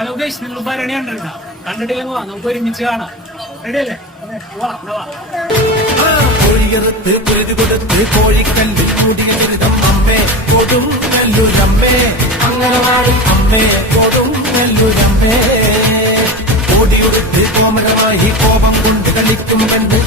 Hello guys, നിങ്ങൾ ഭരണി കണ്ടിട്ടുണ്ടോ? കണ്ടിട്ടില്ലെങ്കിൽ വാ, നമുക്ക് ഒരുമിച്ച് കാണാം. റെഡിയല്ലേ? കോഴിയറുത്ത് പൊരുതി കൊടുത്ത് കോഴിക്കല്ലിൽ മൂടിയ ദുരിതം അമ്മേ കൊടും നെല്ലുരമ്മേ, അംഗനവാടി അമ്മേ കൊടും നെല്ലുരമ്മേ. ഓടിയുടുത്ത് കോമരമായി കോപം കൊണ്ട് കളിക്കും പെണ്ണ്